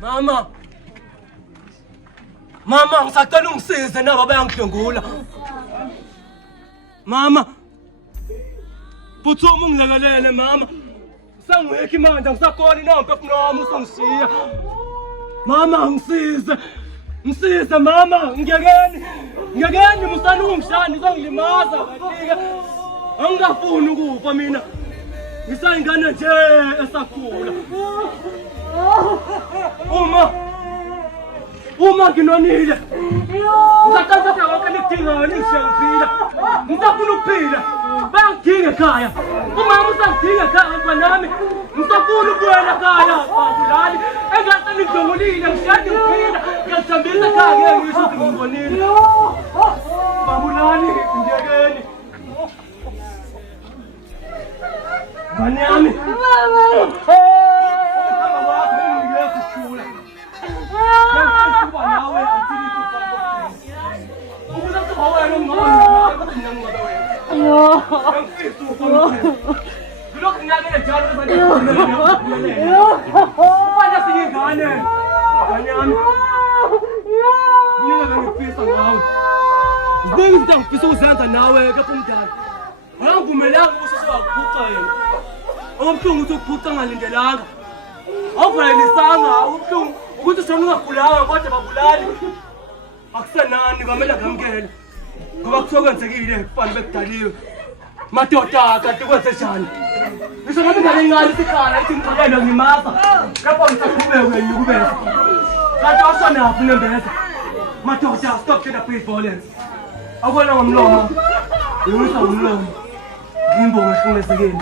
Mama! Mama, ngisacela ungisize nabo bayangidlengula. Mama! Phuthuma ungilekelele mama. Sengwekho imandla ngisakhona nomphefumulo wami usongishiya. Mama ngisize. Ngisize mama, ngiyekeni. Ngiyekeni musana ungishaya uzongilimaza katika. Angingafuni ukufa mina. Ngisayingane nje esakhula. Uma nginonile. Ngisaqala konke ngidingayo ngishiyaphila. Ngisafuna ukuphila. Bangidinga ekhaya. Uma usangidinga ekhaya mfanami, ngisafuna ukuwela ekhaya. Babulali, engathi ngidlongolile ngishade ngiphila. Ngiyasambisa ekhaya ngeke ngisho ukuthi ngibonile. Babulali ngiyekeni. Bani yami. Ngifisa uzenza nawe ke umntana. Angivumelanga usise wakuphuca yena. Okubuhlungu ukuthi ukuphuca ngalindelanga. Awuvayelisanga ubuhlungu ukuthi sona ungagulanga kodwa babulali. Akusenani kwamele ngamkele. Ngoba kuthiwa kwenzekile kufanele bekudaliwe. Madoda kanti kwenze njani? Ngisho nami ngale incane isikhala ithi ngixolele ngimaza. Lapho ngisaqhubeka ngiyukubeza. Kanti awusanaphi nembeza. Madoda stop the violence. Akona ngomlomo. Yewisa ngomlomo. Ngimbo ngehlukezekile.